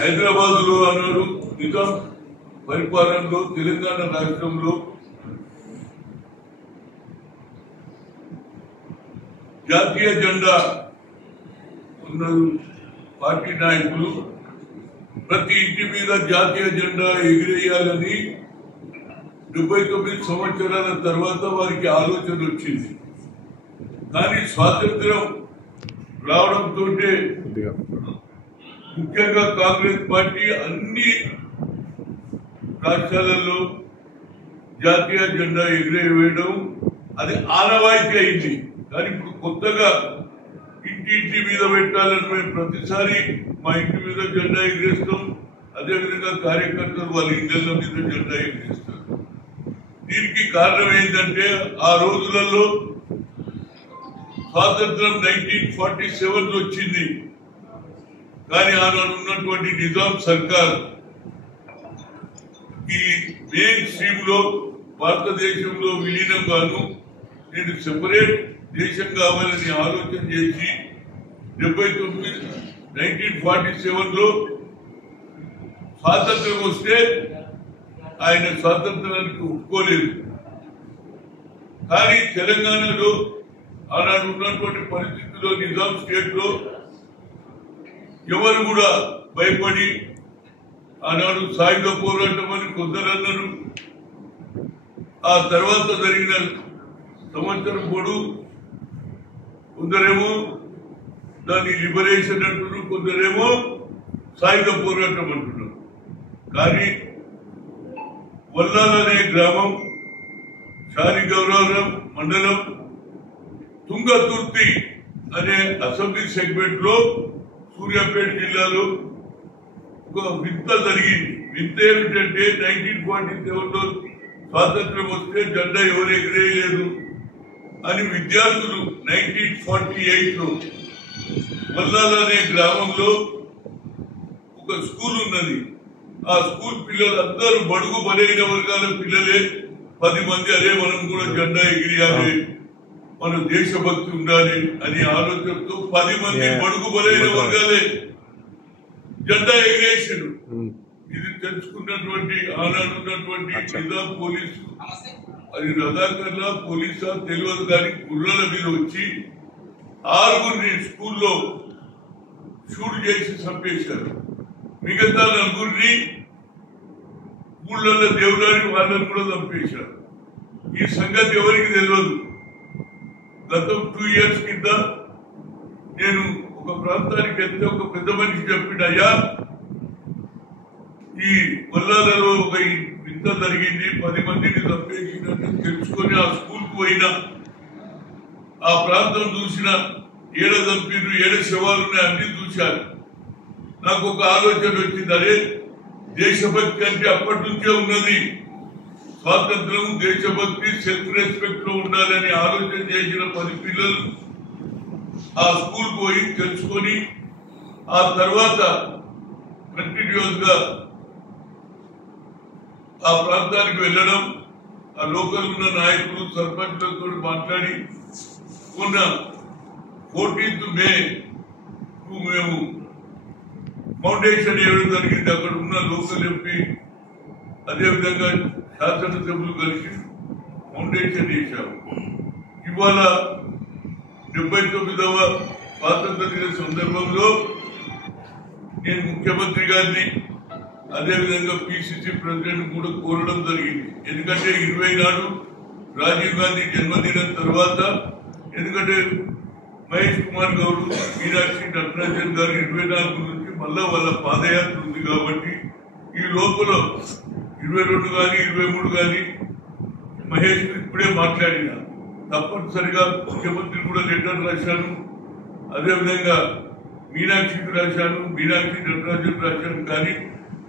హైదరాబాద్ లో అన్నారు నిజాం పరిపాలనలో తెలంగాణ రాష్ట్రంలో జాతీయ జెండా ఉన్నారు. పార్టీ నాయకులు ప్రతి ఇంటి మీద జాతీయ జెండా ఎగిరేయాలని 79 సంవత్సరాల తర్వాత వారికి ఆలోచన వచ్చింది. కానీ స్వాతంత్రం రావడంతో ముఖ్యంగా కాంగ్రెస్ పార్టీ అన్ని రాష్ట్రాలలో జాతీయ జెండా ఎగిరేయడం అది ఆనవాయితీ అయింది. కానీ ఇప్పుడు కొత్తగా ఇంటి మీద పెట్టాలని మేము ప్రతిసారి మా ఇంటి మీద జెండా ఎగిరేస్తాం. అదేవిధంగా కార్యకర్తలు వాళ్ళ ఇళ్ల మీద జెండా ఎగిరేస్తారు. దీనికి కారణం ఏంటంటే ఆ రోజులలో స్వాతంత్రం 1947 వచ్చింది. కానీ ఆనాడు ఉన్నటువంటి నిజాం సర్కార్ ఈ మెయిన్ స్ట్రీమ్ లో భారతదేశంలో విలీనం గాను నేను సెపరేట్ దేశం కావాలని ఆలోచన చేసి 1947లో స్వాతంత్రం వస్తే ఆయన స్వాతంత్రానికి ఒప్పుకోలేదు. కానీ తెలంగాణలో ఆనాడు ఉన్నటువంటి పరిస్థితుల్లో నిజాం స్టేట్ లో ఎవరు కూడా భయపడి ఆనాడు సాయుధ పోరాటం అని కొందరు అన్నారు. ఆ తర్వాత జరిగిన సంవత్సరం పొడు కొందరేమో దాన్ని లిబరేషన్ అంటున్నారు, కొందరేమో సాయుధ పోరాటం అంటున్నారు. కానీ వల్లాల్ అనే గ్రామం షారిగౌరవరం మండలం తుంగతుర్తి అనే అసెంబ్లీ సెగ్మెంట్ లో సూర్యాపేట జిల్లాలో ఒక వింత జరిగింది. వింత ఏమిటంటే 1947లో స్వాతంత్రం వస్తే జెండా ఎవరు ఎగిరేయలేదు అని విద్యార్థులు 1948లో వల్లాల్ అనే గ్రామంలో ఒక స్కూల్ ఉన్నది. ఆ స్కూల్ పిల్లలందరూ బడుగు బలైన వర్గాల పిల్లలే 10 మంది అదే మనం కూడా జెండా ఎగిరేయాలి, మన దేశభక్తి ఉండాలి అనే ఆలోచనతో 10 మంది బడుగు బలైన వర్గాలే జెండా ఎగిరేసారు. ఇది తెలుసుకున్నటువంటి ఆనాడు ఉన్నటువంటి నిజాం పోలీసు అది రజాకర్లా పోలీసా తెలియదు కానీ గుర్రాల మీద వచ్చి 6 స్కూల్లో షూట్ చేసి చంపేశారు. మిగతా 4 ఊళ్ళల్లో దేవుడారి వాళ్ళని కూడా చంపేశారు. ఈ సంగతి ఎవరికి తెలియదు. గతం 2 years కింద నేను ఒక ప్రాంతానికి వెళ్తే ఒక పెద్ద మనిషి చెప్పిండయ్యా ఈ వల్లాలలో ఒక ఇంత జరిగింది, 10 మందిని చంపేసినట్టు తెలుసుకొని ఆ స్కూల్ కు పోయినా ఆ ప్రాంతం చూసిన ఏడ చంపిరు, ఏడ శవాలు ఉన్నాయి అన్ని చూశాను. నాకు ఒక ఆలోచన వచ్చింది, అరే దేశభక్తి అంటే అప్పటి నుంచే ఉన్నది. స్వాతంత్రం, దేశభక్తి, సెల్ఫ్ రెస్పెక్ట్ లో ఉండాలని ఆలోచన చేసిన 10 పిల్లలు ఆ స్కూల్ పోయి తెలుసుకొని ఆ తర్వాత కంటిన్యూస్ గా ఆ ప్రాంతానికి వెళ్ళడం, ఆ లోకల్ ఉన్న నాయకులు సర్పంచులతో మాట్లాడి ఉన్న 14th May మేము ఫౌండేషన్ వేయడం జరిగింది. అక్కడ ఉన్న లోకల్ ఎంపీ అదేవిధంగా శాసనసభ్యులు కలిసి ఫౌండేషన్ వేశాము. ఇవాళ 79వ స్వాతంత్ర దిన సందర్భంలో నేను ముఖ్యమంత్రి గారిని అదేవిధంగా పిసిసి ప్రెసిడెంట్ కూడా కోరడం జరిగింది. ఎందుకంటే 20 నాడు రాజీవ్ గాంధీ జన్మదినం తర్వాత, ఎందుకంటే మహేష్ కుమార్ గౌడ్, మీనాక్షి నటరాజన్ గారు 24 నుంచి మళ్ళా వాళ్ళ పాదయాత్ర ఉంది కాబట్టి ఈ లోపల 22 కానీ 23 కానీ మహేష్ ఇప్పుడే మాట్లాడిన తప్పనిసరిగా ముఖ్యమంత్రి కూడా లెటర్ రాశాను, అదేవిధంగా మీనాక్షికి రాశాను, మీనాక్షి నటరాజన్ రాశాను. కానీ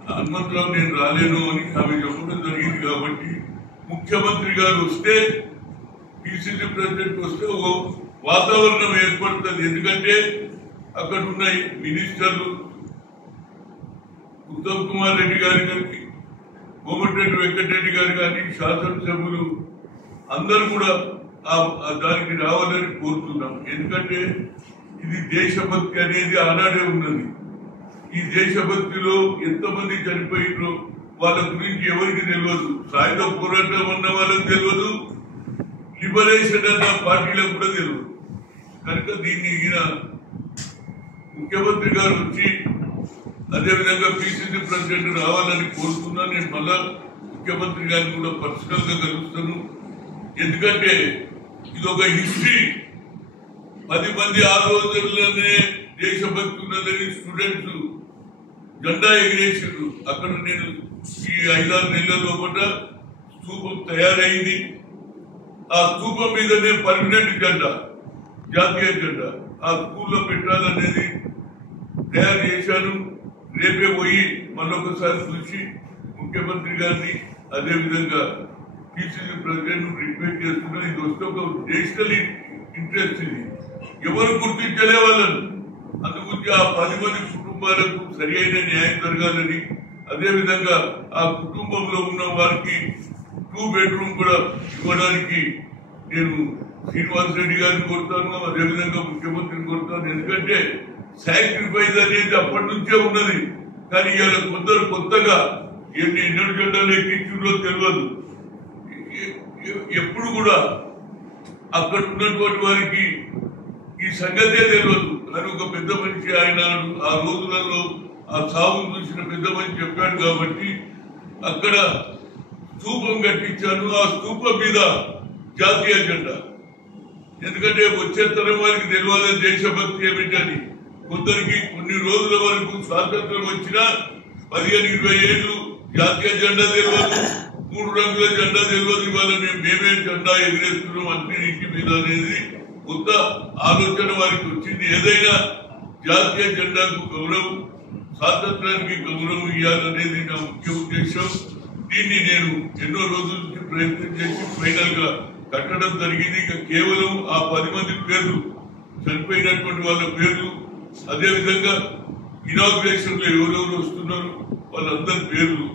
హనుమంతరావు నేను రాలేను అని ఆమె చెప్పడం జరిగింది. కాబట్టి ముఖ్యమంత్రి గారు వస్తే, పిసిసి ప్రెసిడెంట్ వస్తే ఒక వాతావరణం ఏర్పడుతుంది. ఎందుకంటే అక్కడ ఉన్న మినిస్టర్లు ఉత్తమ్ కుమార్ రెడ్డి గారి కానీ, కోమటిరెడ్డి వెంకటరెడ్డి గారు కానీ, శాసనసభ్యులు అందరూ కూడా దానికి రావాలని కోరుతున్నాం. ఎందుకంటే ఇది దేశభక్తి అనేది ఆనాడే ఉన్నది. ఈ దేశభక్తిలో ఎంతమంది చనిపోయినో వాళ్ళ గురించి ఎవరికి తెలియదు. సాయుధ పోరాటం అన్న వాళ్ళకి తెలియదు, లిబరేషన్ అన్న పార్టీలకు కూడా తెలియదు. కనుక దీన్ని ఈయన ముఖ్యమంత్రి గారు వచ్చి అదేవిధంగా పిసిసి ప్రెసిడెంట్ రావాలని కోరుతున్నా. నేను మళ్ళా ముఖ్యమంత్రి గారిని కూడా పర్సనల్ గా కలుస్తాను. ఎందుకంటే ఇది ఒక హిస్టరీ. 10 మంది ఆ రోజుల్లోనే దేశభక్తి ఉన్నదని స్టూడెంట్స్ జెండా ఎగిరేసారు. అక్కడ నేను ఈ 5-6 నెలల లోపల స్తూపం తయారైంది. ఆ స్తూపం మీదనే పర్మనెంట్ జెండా, జాతీయ జెండా ఆ స్కూల్లో పెట్టాలనేది తయారు చేశాను. రేపే పోయి మళ్ళొకసారి చూసి ముఖ్యమంత్రి గారిని అదేవిధంగా పిసిసి ప్రెసిడెంట్ రిక్వెస్ట్ చేస్తున్నా. ఇది వస్తే ఒక నేషనల్ ఇంట్రెస్ట్. ఇది ఎవరు గుర్తించలే వాళ్ళను. అందుగురించి ఆ 10 మంది కుటుంబాలకు సరి అయిన న్యాయం జరగాలని, అదేవిధంగా ఆ కుటుంబంలో ఉన్న వారికి 2 బెడ్రూమ్ కూడా ఇవ్వడానికి నేను శ్రీనివాస్ రెడ్డి గారిని కోరుతాను, అదేవిధంగా ముఖ్యమంత్రిని కోరుతాను. ఎందుకంటే సాక్రిఫైస్ అనేది అప్పటి నుంచే ఉన్నది. కానీ ఇవాళ కొందరు కొత్తగా ఎన్ని జెండాలు ఎక్కించులో తెలియదు. ఎప్పుడు కూడా అక్కడ ఉన్నటువంటి వారికి ఈ సంగతే తెలియదు. కానీ ఒక పెద్ద మనిషి ఆయన ఆ రోజులలో ఆ సాగును చూసిన పెద్ద మనిషి చెప్పాడు కాబట్టి అక్కడ స్తూపం కట్టించాను. ఆ స్తూపం మీద జాతీయ జెండా. ఎందుకంటే వచ్చే తరం వారికి తెలియాలి దేశభక్తి ఏమిటని. కొందరికి కొన్ని రోజుల వరకు స్వాతంత్రం వచ్చినా 15-20 ఏళ్ళు జాతీయ జెండా తెలియదు, 3 రంగుల జెండా తెలియదు. ఇవాళ మేమే జెండా ఎగిరేస్తున్నాం అన్నింటి మీద అనేది కొత్త ఆలోచన వారికి వచ్చింది. ఏదైనా జాతీయ జెండాకు గౌరవం, స్వాతంత్రానికి గౌరవం ఇవ్వాలనేది నా ముఖ్య ఉద్దేశం. దీన్ని నేను ఎన్నో రోజుల నుంచి ప్రయత్నం చేసి ఫైనల్ గా కట్టడం జరిగింది. ఇక కేవలం ఆ 10 మంది పేర్లు, చనిపోయినటువంటి వాళ్ళ పేర్లు, అదేవిధంగా ఇనాగ్రేషన్ లో ఎవరెవరు వస్తున్నారు వాళ్ళందరి పేర్లు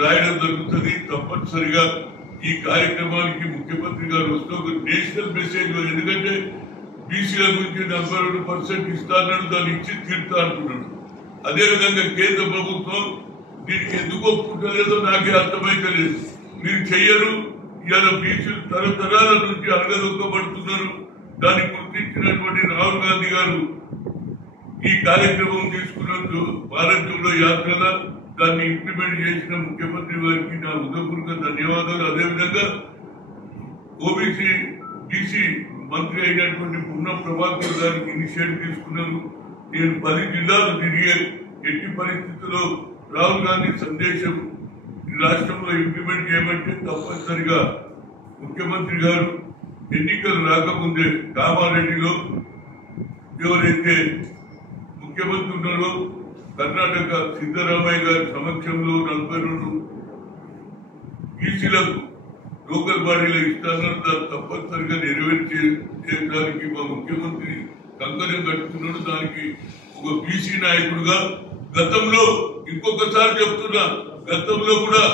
రాయడం జరుగుతుంది. తప్పనిసరిగా ఈ కార్యక్రమానికి ముఖ్యమంత్రి గారు వస్తే ఒక నేషనల్ మెసేజ్. ఎందుకంటే బీసీల గురించి 42% ఇస్తానని దాన్ని ఇచ్చి తీరుతా అంటున్నాడు. అదేవిధంగా కేంద్ర ప్రభుత్వం దీనికి ఎందుకు ఒప్పుకుంటలేదో నాకే అర్థమైతలేదు. మీరు చెయ్యరు. ఇవాళ బీసీలు తరతరాల నుంచి అడగదొక్కబడుతున్నారు. దాన్ని గుర్తించినటువంటి రాహుల్ గాంధీ గారు ఈ కార్యక్రమం తీసుకున్నట్టు భారత్ జోడో యాత్రల దాన్ని ఇంప్లిమెంట్ చేసిన ముఖ్యమంత్రి గారికి నా హృదయపూర్వక ధన్యవాదాలు. అదేవిధంగా ఓబీసీ బీసీ మంత్రి అయినటువంటి పున్నం ప్రభాకర్ గారికి ఇనిషియేటివ్ తీసుకున్నారు. నేను 10 జిల్లాలు తిరిగే ఎట్టి పరిస్థితుల్లో రాహుల్ గాంధీ సందేశం రాష్ట్రంలో ఇంప్లిమెంట్ చేయమంటే తప్పనిసరిగా ముఖ్యమంత్రి గారు ఎన్నికలు రాకముందే కామారెడ్డిలో ఎవరైతే ముఖ్యమంత్రి ఉన్నారో కర్ణాటక సిద్ధరామయ్య గారి సమక్షంలో 42 బీసీలకు లోకల్ బాడీలో ఇస్తానన్నారు. దాన్ని తప్పనిసరిగా నెరవేర్చేయడానికి మా ముఖ్యమంత్రి కంకణం కట్టుకున్నాడు. దానికి ఒక బీసీ నాయకుడుగా గతంలో ఇంకొకసారి చెప్తున్నా, గతంలో కూడా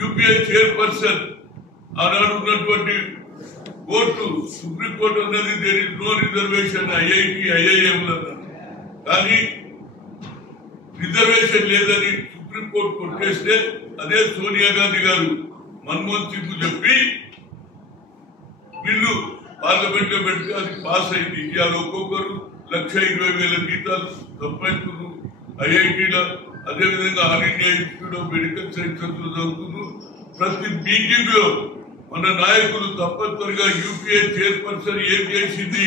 యూపీఐ చైర్పర్సన్ ఆనాడు ఉన్నటువంటి కోర్టు, సుప్రీంకోర్టు అన్నది there is no reservation IIT IIM కానీ రిజర్వేషన్ లేదని సుప్రీంకోర్టు కొట్టేస్తే అదే సోనియా గాంధీ గారు మన్మోహన్ సింగ్ చెప్పి బిల్లు పార్లమెంట్ లో పెడితే అది పాస్ అయింది. ఇవాళ ఒక్కొక్కరు 1,20,000 జీతాలు సంపాదించుకున్నారు ఐఐటీలో. అదేవిధంగా all India institute of medical sciences లో చదువుతున్నారు. ప్రతి మీటింగ్ లో మన నాయకులు తప్పనిసరిగా యూపీఏ చైర్పర్సన్ ఏం చేసింది,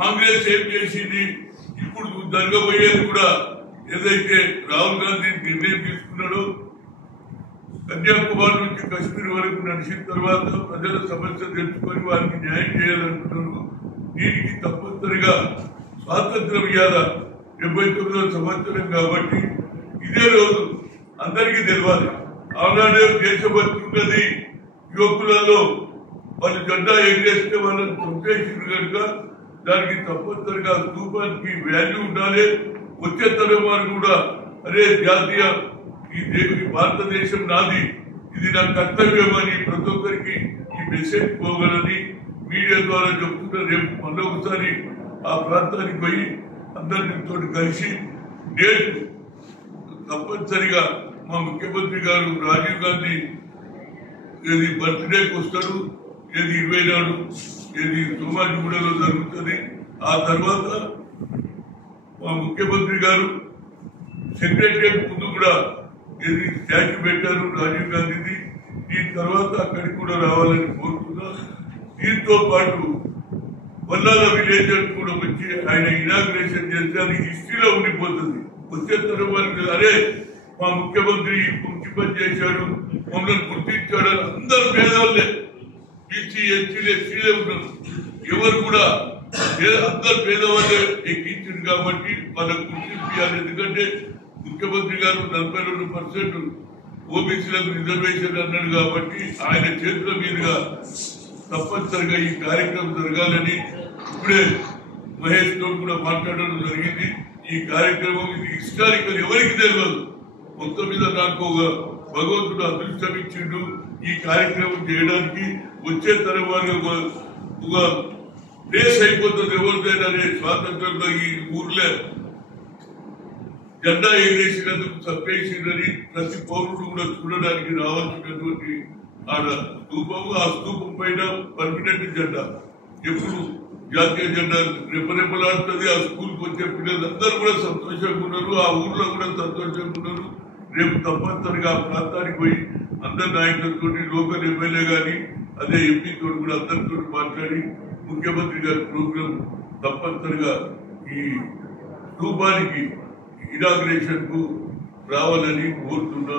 కాంగ్రెస్ ఏం చేసింది, ఇప్పుడు జరగబోయేది కూడా ఏదైతే రాహుల్ గాంధీ నిర్ణయం తీసుకున్నాడో కన్యాకుమారి నుంచి కశ్మీర్ వరకు నడిచిన తర్వాత ప్రజల సమస్య తెలుసుకొని వారికి న్యాయం చేయాలనుకున్నారు. దీనికి తప్పనిసరిగా స్వాతంత్రం ఇవాళ 79వ సంవత్సరం కాబట్టి ఇదే రోజు అందరికీ తెలియాలి. ఆనాడే దేశభక్తి ఉన్నది. యువకులలో వాళ్ళు జెండా ఎగిరేస్తే వాళ్ళని చంపేసింది కనుక దానికి తప్పనిసరిగా స్తూపానికి వాల్యూ ఉండాలి. వచ్చే తరం వారు కూడా అరే జాతీయ ఈ భారతదేశం నాది, ఇది నా కర్తవ్యం అని ప్రతి ఒక్కరికి ఈ మెసేజ్ పోగలని మీడియా ద్వారా చెప్తున్నా. రేపు మళ్ళొకసారి ఆ ప్రాంతానికి పోయి అందరితో కలిసి డేట్ తప్పనిసరిగా మా ముఖ్యమంత్రి గారు రాజీవ్ గాంధీ ఏది బర్త్డేకి వస్తాడు, ఏది 20 నాడు ఏది సోమాజిగూడలో జరుగుతుంది. ఆ తర్వాత మా ముఖ్యమంత్రి గారు సెక్రటరియట్ ముందు కూడా ఏది స్టాచ్యూ పెట్టారు రాజీవ్ గాంధీది. దీని తర్వాత అక్కడికి కూడా రావాలని కోరుతున్నా. దీంతో పాటు వల్లాల విలేజ్ కూడా వచ్చి ఆయన ఇనాగ్రేషన్ చేస్తే అది హిస్టరీలో ఉండిపోతుంది. వచ్చే తరం అరే మా ముఖ్యమంత్రి మంచి పని చేశాడు, మమ్మల్ని గుర్తించాడు. అందరు పేదవాళ్ళే, బీసీ ఎస్సీలు ఎస్సీలే ఉన్నారు. ఎవరు కూడా అందరు పేదవాళ్ళే ఎక్కించారు కాబట్టి వాళ్ళకు గుర్తించాలి. ఎందుకంటే ముఖ్యమంత్రి గారు 42% ఓబీసీలకు రిజర్వేషన్ అన్నాడు కాబట్టి ఆయన చేతుల మీదుగా తప్పనిసరిగా ఈ కార్యక్రమం జరగాలని ఇప్పుడే మహేష్ తో కూడా మాట్లాడడం జరిగింది. ఈ కార్యక్రమం ఇది హిస్టారికల్, ఎవరికి తెలియదు. మొత్తం మీద నాకు ఒక భగవంతుడు అదృష్టం ఇచ్చిండు ఈ కార్యక్రమం చేయడానికి. వచ్చే తరం వారు ఒక ప్లేస్ అయిపోతుంది. ఎవరిదైనా స్వాతంత్రంలో ఈ ఊర్లో జెండా ఎగరేసినందుకు చంపేసిందని ప్రతి పౌరుడు కూడా చూడడానికి రావాల్సినటువంటి ఆడ స్తూపము. ఆ స్తూపం పైన పర్మనెంట్ జెండా ఎప్పుడు జాతీయ జెండా రెప్పరెప్పలాడుతుంది. ఆ స్కూల్కి వచ్చే పిల్లలందరూ కూడా సంతోషంగా ఉన్నారు, ఆ ఊర్లో కూడా సంతోషంగా ఉన్నారు. రేపు తప్పనిసరిగా ఆ ప్రాంతానికి పోయి అందరి నాయకులతో, లోకల్ ఎమ్మెల్యే గాని అదే ఎంపీతో కూడా అందరితో మాట్లాడి ముఖ్యమంత్రి గారి ప్రోగ్రాం తప్పనిసరిగా ఈ స్తూపానికి ఇనాగ్రేషన్ కు రావాలని కోరుతున్నా.